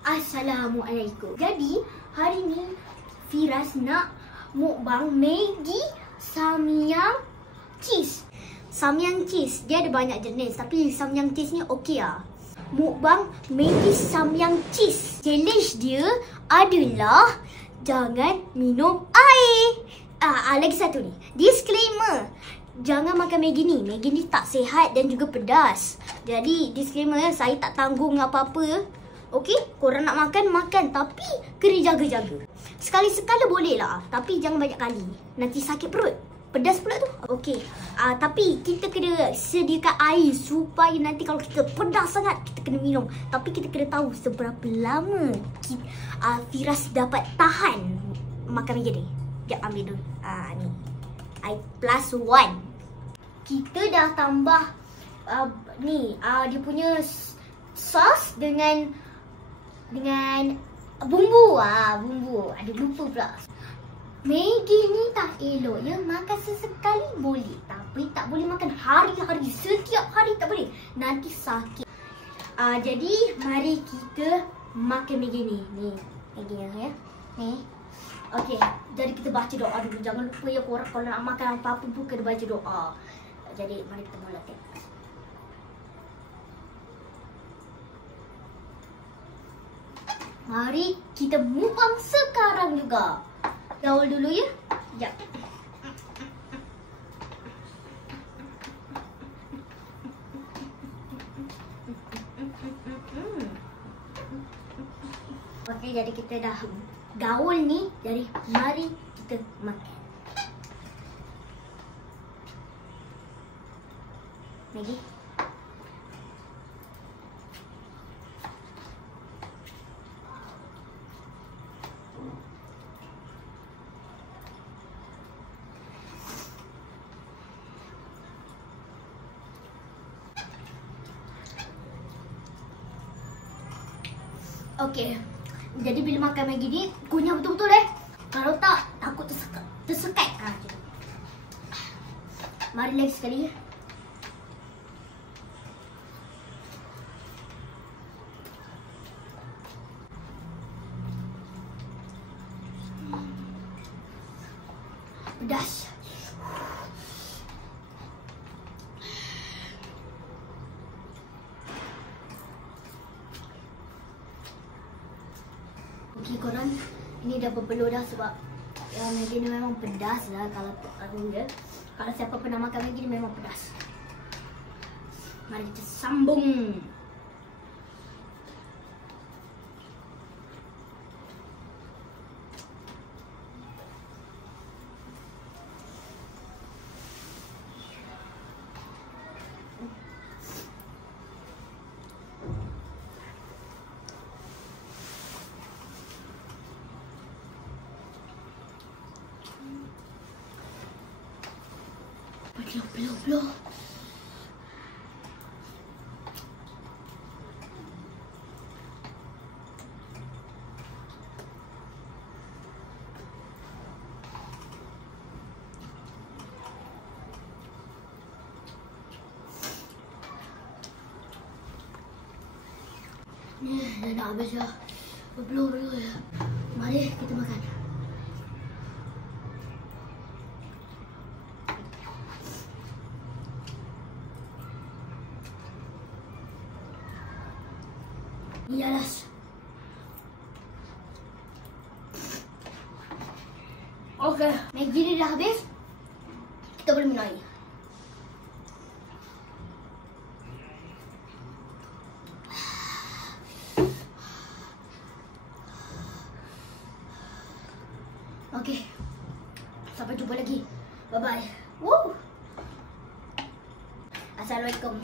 Assalamualaikum. Jadi hari ni Firas nak mukbang Maggi Samyang cheese. Samyang cheese dia ada banyak jenis, tapi Samyang cheese ni okey lah. Mukbang Maggi Samyang cheese. Challenge dia adalah jangan minum air. Lagi satu ni, disclaimer. Jangan makan Maggi ni. Maggi ni tak sihat dan juga pedas. Jadi disclaimer, saya tak tanggung apa-apa. Okey, korang nak makan, makan. Tapi kena jaga-jaga. Sekali-sekala boleh lah. Tapi jangan banyak kali. Nanti sakit perut. Pedas pula tu. Okey, tapi kita kena sediakan air supaya nanti kalau kita pedas sangat, kita kena minum. Tapi kita kena tahu seberapa lama Firas dapat tahan makan Maggi ni. Sekejap ambil dulu. Ni. I plus 1. Kita dah tambah dia punya sos dengan bumbu. Bumbu. Ada lupa pula. Maggi ni tak elok ya. Makan sesekali boleh, tapi tak boleh makan hari-hari. Setiap hari tak boleh. Nanti sakit. Jadi mari kita makan Maggi ni. Ni Maggi ya. Ni. Okey, jadi kita baca doa dulu. Jangan lupa ya korang kalau nak makan apa-apa pun kena baca doa. Jadi mari kita mulakan. Mari kita mukbang sekarang juga. Gaul dulu ya. Sekejap. Okey, jadi kita dah gaul ni. Jadi mari kita makan. Maggi. Okey. Jadi bila makan Maggi ni, kunyah betul-betul Kalau tak, takut tersekat. Mari lagi sekali ya. Pedas. Okey korang, ini dah berpeluh dah sebab Maggi ni memang pedas lah kalau dia. Kalau siapa pernah makan Maggi ni memang pedas. Mari kita sambung. Belum. Ni dah nak habis dah. Belum ya. Mari kita makan. Iyalah. Okey, Maggi ni dah habis. Kita boleh minum air. Okey. Sampai jumpa lagi. Bye bye. Woo. Assalamualaikum.